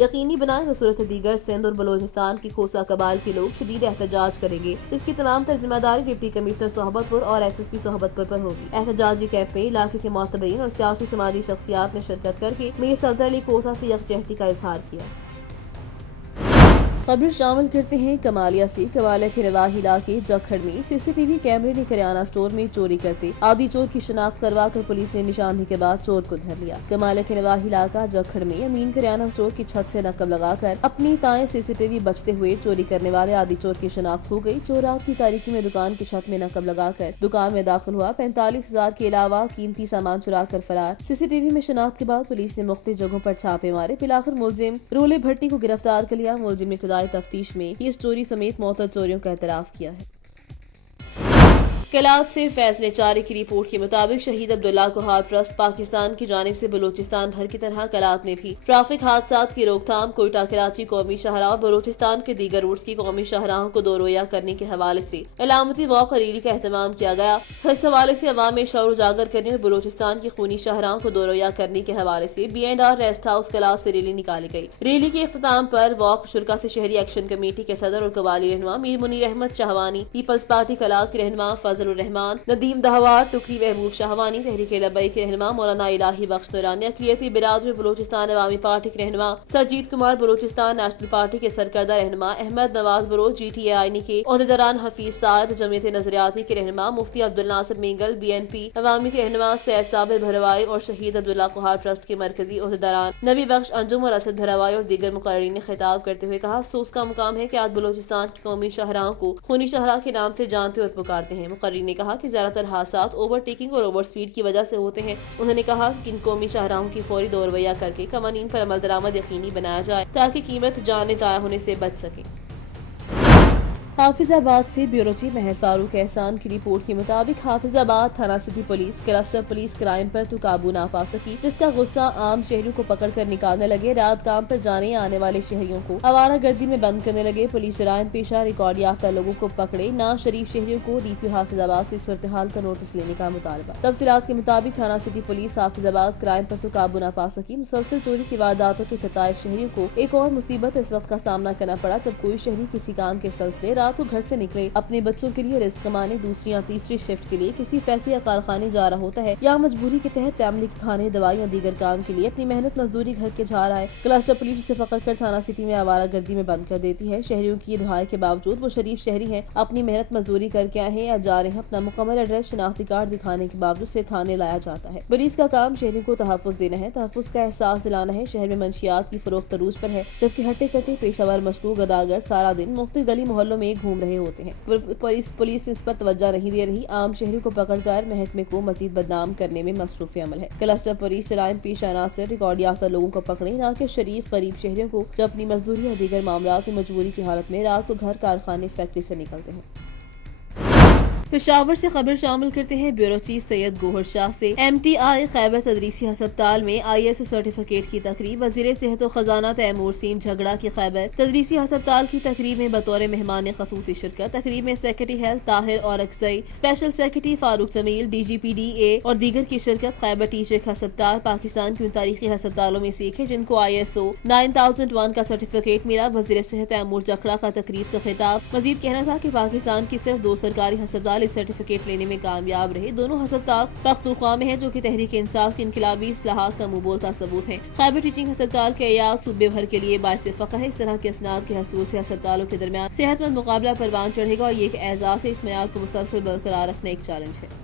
یقینی بنائے بصورت دیگر سندھ اور بلوچستان کی کھوسہ قبائل کے لوگ شدید احتجاج کریں گے، جس کی تمام تر ذمہ داری ڈپٹی کمشنر صحبت پور اور SSP صحبت پور پر ہوگی۔ احتجاجی کیمپ میں علاقے کے معتبرین اور سیاسی سماجی شخصیات نے شرکت کر کے میر صفدر علی کھوسہ سے یکجہتی کا اظہار کیا۔ خبر شامل کرتے ہیں کمالیہ سے۔ کمالیہ کے رواحی علاقے جکھڑ میں CCTV کیمرے نے کریانہ سٹور میں چوری کرتے عادی چور کی شناخت کروا کر پولیس نے نشاندہی کے بعد چور کو دھر لیا۔ کمالیہ کے رواحی علاقہ جکھڑ میں امین کریانہ سٹور کی چھت سے نقب لگا کر اپنی تائیں CCTV بچتے ہوئے چوری کرنے والے عادی چور کی شناخت ہو گئی۔ چور رات کی تاریکی میں دکان کی چھت میں نقب لگا کر دکان میں داخل ہوا، 45,000 کے علاوہ قیمتی سامان چرا کر فرار۔ CCTV میں شناخت کے بعد پولیس نے مختلف جگہوں پر چھاپے مارے، بالآخر ملزم رولے بھٹی کو گرفتار کر لیا۔ ملزم نے ابتدائی تفتیش میں اس چوری سمیت معتد چوریوں کا اعتراف کیا ہے۔ کلات سے فیصلے جاری کی رپورٹ کے مطابق شہید عبداللہ کوہار ٹرسٹ پاکستان کی جانب سے بلوچستان بھر کی طرح کلات میں بھی ٹریفک حادثات کی روک تھام، کوئٹہ کراچی قومی شاہراہ اور بلوچستان کے دیگر روٹس کی قومی شاہراہوں کو دو رویہ کرنے کے حوالے سے علامتی واک ریلی کا اہتمام کیا گیا۔ اس حوالے سے عوام میں شعور اجاگر کرنے اور بلوچستان کی خونی شاہراہوں کو دو رویہ کرنے کے حوالے سے B&R ریسٹ ہاؤس کلات سے ریلی نکالی گئی۔ ریلی کے اختتام پر واک شرکا سے شہری ایکشن کمیٹی کے صدر اور قبائلی رہنما میر منیر احمد شاہوانی، پیپلز پارٹی کلات کے رہنما فضل الرحمان، ندیم دہوار، ٹکری محبوب شاہوانی، تحریک لبیک کے رہنما مولانا الہی بخش نورانی، اقلیتی برادری بلوچستان عوامی پارٹی کے رہنما سرجیت کمار، بلوچستان نیشنل پارٹی کے سرکردہ رہنما احمد نواز بلوچ، GTAI کے عہدیداران حفیظ سعد، جمعیت نظریاتی کے رہنما مفتی عبدالناصر مینگل، BNP عوامی کے رہنما سیف صابر بھروائی اور شہید عبداللہ کوہار ٹرسٹ کے مرکزی عہدیداران نبی بخش انجم اور اسد بھروائی اور دیگر مقررین نے خطاب کرتے ہوئے کہا، افسوس کا مقام ہے کہ آج بلوچستان کی قومی شاہراہوں کو خونی شاہراہ کے نام سے جانتے اور پکارتے ہیں۔ مقررین نے کہا کہ زیادہ تر حادثات اوور ٹیکنگ اور اوور سپیڈ کی وجہ سے ہوتے ہیں۔ انہوں نے کہا کہ ان قومی شاہراہوں کی فوری دو رویہ کر کے قوانین پر عمل درآمد یقینی بنایا جائے تاکہ قیمت جانیں ضائع ہونے سے بچ سکے۔ حافظ آباد سے بیورو چیف مہر فاروق احسان کی رپورٹ کے مطابق حافظ آباد تھانہ city police cluster police crime پر تو قابو نہ پا سکی، جس کا غصہ عام شہریوں کو پکڑ کر نکالنے لگے۔ رات کام پر جانے آنے والے شہریوں کو آوارہ گردی میں بند کرنے لگے۔ پولیس جرائم پیشہ ریکارڈ یافتہ لوگوں کو پکڑے، نا شریف شہریوں کو DPO حافظ آباد سے صورتحال کا نوٹس لینے کا مطالبہ۔ تفصیلات کے مطابق تھانہ سٹی پولیس حافظ آباد کرائم پر تو قابو نہ پا سکی۔ مسلسل چوری کی وارداتوں کے 27 شہریوں کو ایک اور مصیبت اس وقت کا سامنا کرنا پڑا جب کوئی شہری کسی کام کے سلسلے رات کو گھر سے نکلے، اپنے بچوں کے لیے رزق کمانے دوسری یا تیسری شفٹ کے لیے کسی فیکٹری یا کارخانے جا رہا ہوتا ہے، یا مجبوری کے تحت فیملی کے کھانے، دوائیاں، دیگر کام کے لیے اپنی محنت مزدوری گھر کے جا رہا ہے۔ کلسٹر پولیس اسے پکڑ کر تھانہ سٹی میں آوارہ گردی میں بند کر دیتی ہے۔ شہریوں کی یہ دہائی کے باوجود وہ شریف شہری ہیں، اپنی محنت مزدوری کر کے آئے ہیں یا جا رہے ہیں، اپنا مکمل ایڈریس شناختی کارڈ دکھانے کے باوجود سے تھانے لایا جاتا ہے۔ پولیس کا کام شہریوں کو تحفظ دینا ہے، تحفظ کا احساس دلانا ہے۔ شہر میں منشیات کی فروخت عروج پر ہے، جبکہ ہٹے کٹے پیشہ ور مشکوک اداگر سارا دن مختلف گلی محلوں میں گھوم رہے ہوتے ہیں۔ پولیس اس پر توجہ نہیں دے رہی، عام شہریوں کو پکڑ کر محکمے کو مزید بدنام کرنے میں مصروف عمل ہے۔ کلسٹر پولیس جرائم پیشہ عناصر ریکارڈ یافتہ لوگوں کو پکڑے، نہ کہ شریف غریب شہریوں کو جو اپنی مزدوری یا دیگر معاملات میں مجبوری کی حالت میں رات کو گھر، کارخانے، فیکٹری سے نکلتے ہیں۔ پشاور سے خبر شامل کرتے ہیں بیورو چیف سید گوہر شاہ سے۔ MTI خیبر تدریسی ہسپتال میں ISO سرٹیفکیٹ کی تقریب۔ وزیر صحت و خزانہ تیمور سیم جھگڑا کی خیبر تدریسی ہسپتال کی تقریب میں بطور مہمان خصوصی شرکت۔ تقریب میں secretary health Tahir Orakzai, special secretary Farooq Jameel, DGPDA اور دیگر کی شرکت۔ خیبر ٹیچر ہسپتال پاکستان کی ان تاریخی ہسپتالوں میں سے ایک ہے جن کو ISO 9001 کا سرٹیفکیٹ ملا۔ وزیر صحت تیمور جھگڑا کا تقریب سے خطاب۔ مزید کہنا تھا کہ پاکستان کی صرف 2 سرکاری ہسپتال اس سرٹیفکیٹ لینے میں کامیاب رہے۔ دونوں ہسپتال پختونخوا میں ہیں جو کہ تحریک انصاف کی انقلابی اصلاحات کا منہ بولتا ثبوت ہے۔ خیبر ٹیچنگ ہسپتال کے عیاد صوبے بھر کے لیے باعث فخر ہے۔ اس طرح کے اسناد کے حصول سے ہسپتالوں کے درمیان صحت مند مقابلہ پروان چڑھے گا اور یہ ایک اعزاز ہے۔ اس معیار کو مسلسل برقرار رکھنا ایک چیلنج ہے۔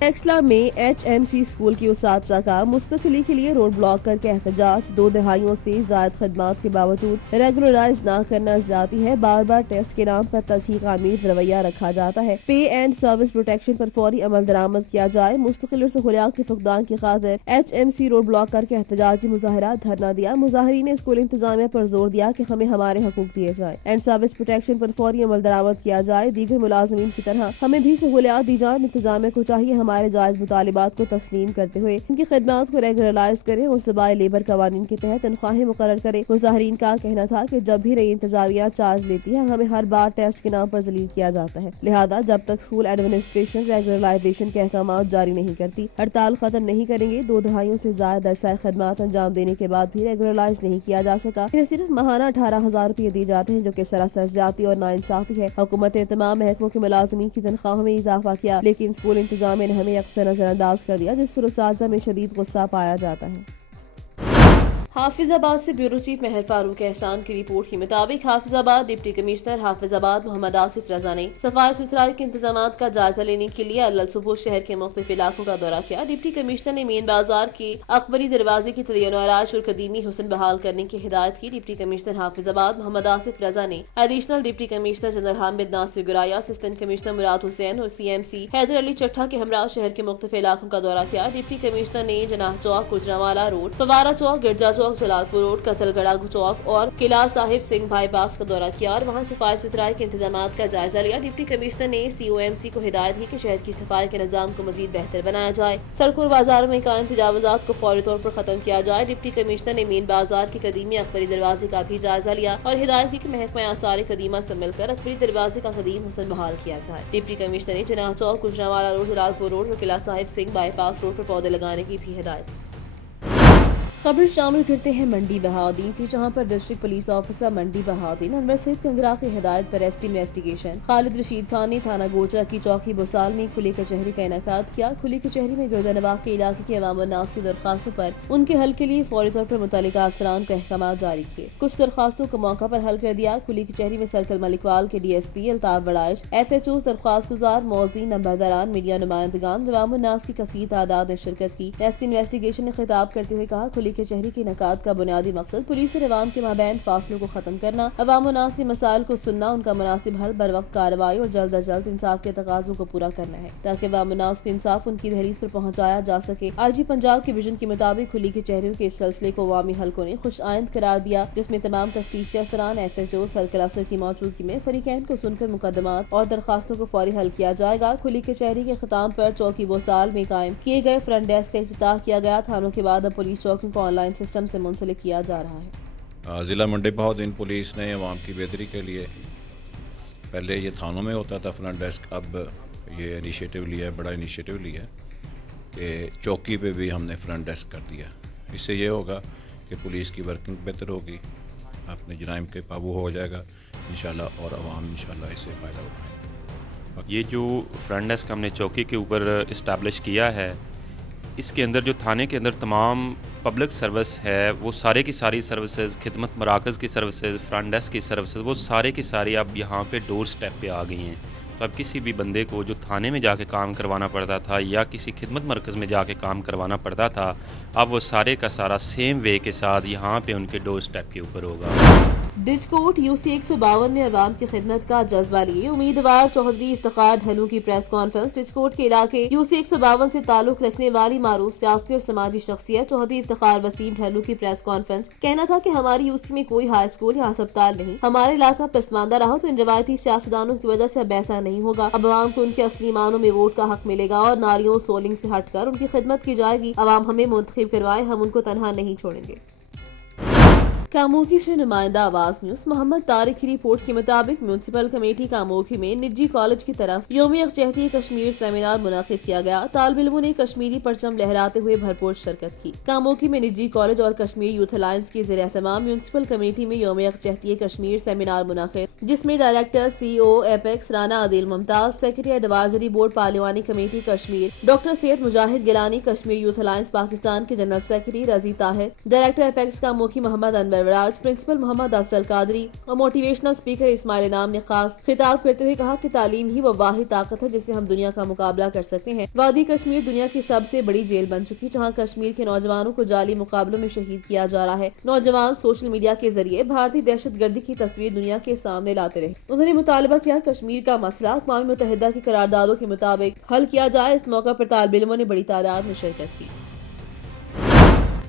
ٹیکسلا میں HMC اسکول کی اساتذہ کا مستقلی کے لیے روڈ بلاک کر کے احتجاج۔ 2 دہائیوں سے زائد خدمات کے باوجود ریگولرائز نہ کرنا زیادتی ہے۔ بار بار ٹیسٹ کے نام پر تضحیق آمیز رویہ رکھا جاتا ہے۔ پے اینڈ سروس پروٹیکشن پر فوری عمل درآمد کیا جائے۔ مستقل اور سہولیات کے فقدان کی خاطر HMC روڈ بلاک کر کے احتجاجی مظاہرہ دھرنا دیا۔ مظاہرین نے اسکول انتظامیہ پر زور دیا کہ ہمیں ہمارے حقوق دیے جائیں، اینڈ سروس پروٹیکشن پر فوری عمل درآمد کیا جائے، دیگر ملازمین کی طرح ہمیں بھی سہولیات دی جائیں۔ انتظامیہ کو چاہیے ہمارے جائز مطالبات کو تسلیم کرتے ہوئے ان کی خدمات کو ریگولرائز کریں اور صوبائی لیبر قوانین کے تحت تنخواہیں مقرر کریں۔ مظاہرین کا کہنا تھا کہ جب بھی نئی انتظامیہ چارج لیتی ہے ہمیں ہر بار ٹیسٹ کے نام پر ذلیل کیا جاتا ہے، لہذا جب تک اسکول ایڈمنسٹریشن ریگولرائزیشن کے احکامات جاری نہیں کرتی ہڑتال ختم نہیں کریں گے۔ 2 دہائیوں سے زائد عرصہ خدمات انجام دینے کے بعد بھی ریگولرائز نہیں کیا جا سکا۔ انہیں صرف ماہانہ 18,000 روپے دیے جاتے ہیں جو کہ سراسر زیادتی اور ناانصافی ہے۔ حکومت نے تمام محکموں کے ملازمین کی تنخواہوں میں اضافہ کیا لیکن اسکول انتظامیہ نے ہمیں اکثر نظر انداز کر دیا، جس پر اساتذہ میں شدید غصہ پایا جاتا ہے۔ حافظ آباد سے بیورو چیف مہر فاروق احسان کی رپورٹ کے مطابق حافظ آباد ڈپٹی کمشنر حافظ آباد محمد آصف رضا نے صفائی ستھرائی کے انتظامات کا جائزہ لینے کے لیے علل صبح شہر کے مختلف علاقوں کا دورہ کیا۔ ڈپٹی کمشنر نے مین بازار کے اکبری دروازے کی تدین و آرائش اور قدیمی حسن بحال کرنے کی ہدایت کی۔ ڈپٹی کمشنر حافظ آباد محمد آصف رضا نے additional deputy commissioner general Hamid Nasir Goraya, assistant commissioner Murad Hussain اور سی ایم سی حیدر علی چٹھا کے ہمراہ شہر کے مختلف علاقوں کا دورہ کیا۔ ڈپٹی کمشنر نے جناح چوک، گجرانوالہ روڈ، فوارہ چوک، گرجا چوک، جلال پور روڈ، قتل گڑھا چوک اور قلعہ صاحب سنگھ بائی پاس کا دورہ کیا اور وہاں صفائی ستھرائی کے انتظامات کا جائزہ لیا۔ ڈپٹی کمشنر نے سی او ایم سی کو ہدایت کی کہ شہر کی صفائی کے نظام کو مزید بہتر بنایا جائے، سڑکوں اور بازاروں میں قائم تجاوزات کو فوری طور پر ختم کیا جائے۔ ڈپٹی کمشنر نے مین بازار کے قدیمی اکبری دروازے کا بھی جائزہ لیا اور ہدایت کی کہ محکمہ آثار قدیمہ سے مل کر اکبری دروازے کا قدیم حسن بحال کیا جائے۔ ڈپٹی کمشنر نے جناح چوک، گجرانوالہ روڈ، جلال پور روڈ اور قلعہ صاحب سنگھ بائی پاس روڈ پر پودے لگانے کی بھی ہدایت کی۔ خبر شامل کرتے ہیں منڈی بہاؤدین سے، جہاں پر ڈسٹرکٹ پولیس آفیسر منڈی بہاؤدین انور سید کنگرا کی ہدایت پر ایس پی انویسٹیگیشن خالد رشید خان نے تھانہ گوچا کی چوکی بسال میں کھلی کچہری کا انعقاد کیا۔ کھلی کچہری میں گردہ نواخی علاقے کے عوام الناس کی درخواستوں پر ان کے حل کے لیے فوری طور پر متعلقہ افسران کو احکامات جاری کیے، کچھ درخواستوں کو موقع پر حل کر دیا۔ کھلی کچہری میں سرکل ملکوال کے D S P Altaf Baraich, S H O, درخواست گزار، موذین، نمبرداران، میڈیا نمائندگان، عوام الناس کی کثیر تعداد نے شرکت کی۔ ایس پی انویسٹیگیشن نے خطاب کرتے ہوئے کہا، کھلی کچہری کے انعقاد کا بنیادی مقصد پولیس اور عوام کے مابین فاصلوں کو ختم کرنا، عوام الناس کے مسائل کو سننا، ان کا مناسب حل، بروقت کارروائی اور جلد از جلد انصاف کے تقاضوں کو پورا کرنا ہے تاکہ عوام الناس کو انصاف ان کی دہلیز پر پہنچایا جا سکے۔ آئی جی پنجاب کے ویژن کے مطابق کھلی کچہریوں کے اس سلسلے کو عوامی حلقوں نے خوش آئند قرار دیا، جس میں تمام تفتیشی افسران، ایس ایچ او، سرکل افسر کی موجودگی میں فریقین کو سن کر مقدمات اور درخواستوں کو فوری حل کیا جائے گا۔ کھلی کچہری کے اختتام پر چوکی بوسال میں قائم کیے گئے فرنٹ ڈیسک کا افتتاح کیا گیا۔ تھانوں کے بعد اب پولیس چوکیوں کو آن لائن سسٹم سے منسلک کیا جا رہا ہے۔ ضلع منڈی بہاؤدین پولیس نے عوام کی بہتری کے لیے، پہلے یہ تھانوں میں ہوتا تھا فرنٹ ڈیسک، اب یہ انیشیٹو لیا ہے، بڑا انیشیٹو لیا ہے کہ چوکی پہ بھی ہم نے فرنٹ ڈیسک کر دیا۔ اس سے یہ ہوگا کہ پولیس کی ورکنگ بہتر ہوگی، اپنے جرائم کے قابو ہو جائے گا انشاءاللہ، اور عوام انشاءاللہ اس سے فائدہ اٹھائے گا۔ یہ جو فرنٹ ڈیسک ہم نے چوکی کے اوپر اسٹیبلش کیا ہے، اس کے اندر جو تھانے کے اندر تمام پبلک سروس ہے، وہ سارے کی ساری سروسز، خدمت مراکز کی سروسز، فرنٹ ڈیسک کی سروسز، وہ سارے کی ساری اب یہاں پہ ڈور سٹیپ پہ آ گئی ہیں۔ تو اب کسی بھی بندے کو جو تھانے میں جا کے کام کروانا پڑتا تھا یا کسی خدمت مرکز میں جا کے کام کروانا پڑتا تھا، اب وہ سارے کا سارا سیم وے کے ساتھ یہاں پہ ان کے ڈور سٹیپ کے اوپر ہوگا۔ ڈچ کوٹ یو سی 152 میں عوام کی خدمت کا جذبہ لیے امیدوار چودھری افتخار ڈھلو کی پریس کانفرنس۔ ڈچ کوٹ کے علاقے یو سی 152 سے تعلق رکھنے والی معروف سیاسی اور سماجی شخصیت چودھری افتخار وسیم ڈھلو کی پریس کانفرنس۔ کہنا تھا کہ ہماری یو سی میں کوئی ہائی اسکول یا ہسپتال نہیں، ہمارا علاقہ پسماندہ رہا تو ان روایتی سیاستدانوں کی وجہ سے اب ایسا نہیں ہوگا۔ اب عوام کو ان کے اصلی معنوں میں ووٹ کا حق ملے گا اور ناریوں سولنگ سے ہٹ کر ان کی خدمت کی جائے گی۔ عوام ہمیں منتخب کروائے، ہم ان کو تنہا نہیں چھوڑیں گے۔ کاموکی سے نمائندہ آواز نیوز محمد طارق کی رپورٹ کے مطابق میونسپل کمیٹی کاموکی میں نجی کالج کی طرف یوم یکجہتی کشمیر سیمینار منعقد کیا گیا۔ طالب علموں نے کشمیری پرچم لہراتے ہوئے بھرپور شرکت کی۔ کاموکی میں نجی کالج اور کشمیر یوتھ الائنس کی زیر اہتمام میونسپل کمیٹی میں یوم یکجہتی کشمیر سیمینار منعقد، جس میں ڈائریکٹر سی او ایپیکس رانا عادل ممتاز، سیکرٹری ایڈوائزری بورڈ پارلیمانی کمیٹی کشمیر ڈاکٹر سید مجاہد گیلانی، کشمیر یوتھ الائنس پاکستان کے جنرل سیکرٹری رضی Tahir, director apex Kamoke Muhammad Anwar وراج، principal محمد افضل قادری اور موٹیویشنل اسپیکر اسماعیل نام نے خاص خطاب کرتے ہوئے کہا کہ تعلیم ہی وہ واحد طاقت ہے جس سے ہم دنیا کا مقابلہ کر سکتے ہیں۔ وادی کشمیر دنیا کی سب سے بڑی جیل بن چکی، جہاں کشمیر کے نوجوانوں کو جعلی مقابلوں میں شہید کیا جا رہا ہے۔ نوجوان سوشل میڈیا کے ذریعے بھارتی دہشت گردی کی تصویر دنیا کے سامنے لاتے رہے۔ انہوں نے مطالبہ کیا کشمیر کا مسئلہ اقوام متحدہ کی قراردادوں کے مطابق حل کیا جائے۔ اس موقع پر طالب علموں نے بڑی تعداد میں شرکت کی۔